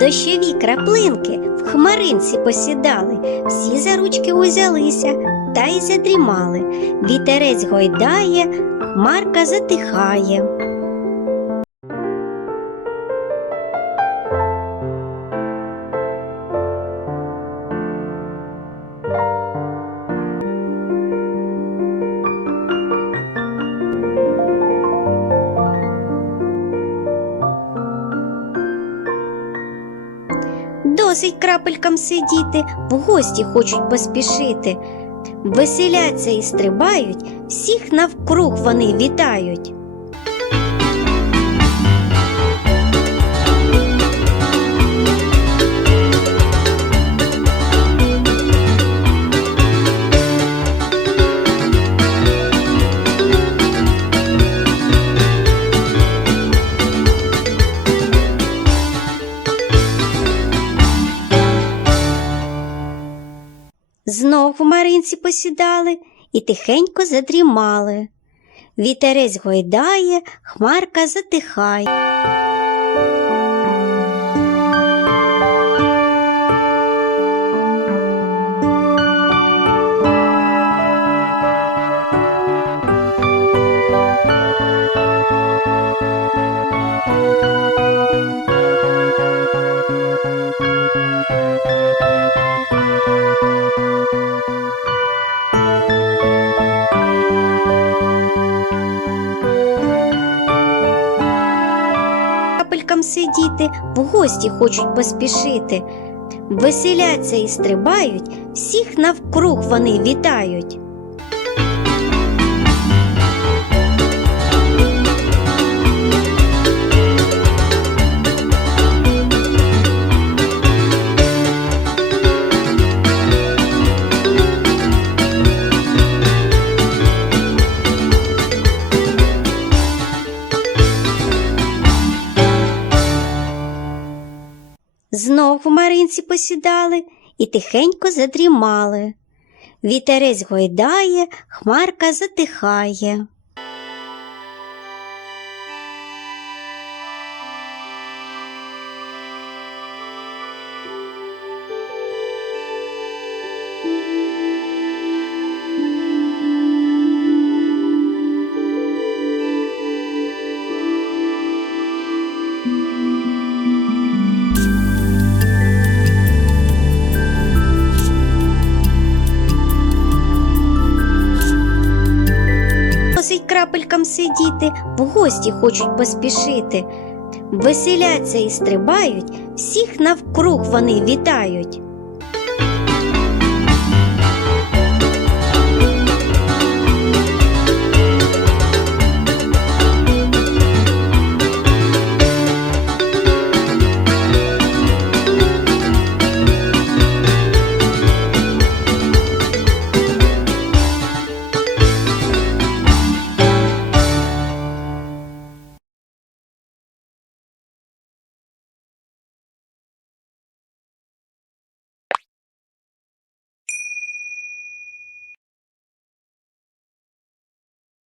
Дощові краплинки в хмаринці посідали, всі за ручки узялися та й задрімали. Вітерець гойдає, хмарка затихає. Досить крапелькам сидіти, в гості хочуть поспішити. Веселяться і стрибають, всіх навкруг вони вітають. Знов в маринці посідали і тихенько задрімали. Вітерець гойдає, хмарка затихає. Крапелькам сидіти, в гості хочуть поспішити. Веселяться і стрибають, всіх навкруг вони вітають. Знов в маринці посідали і тихенько задрімали. Вітерець гойдає, хмарка затихає. Крапелькам сидіти, в гості хочуть поспішити. Веселяться і стрибають, всіх навкруг вони вітають.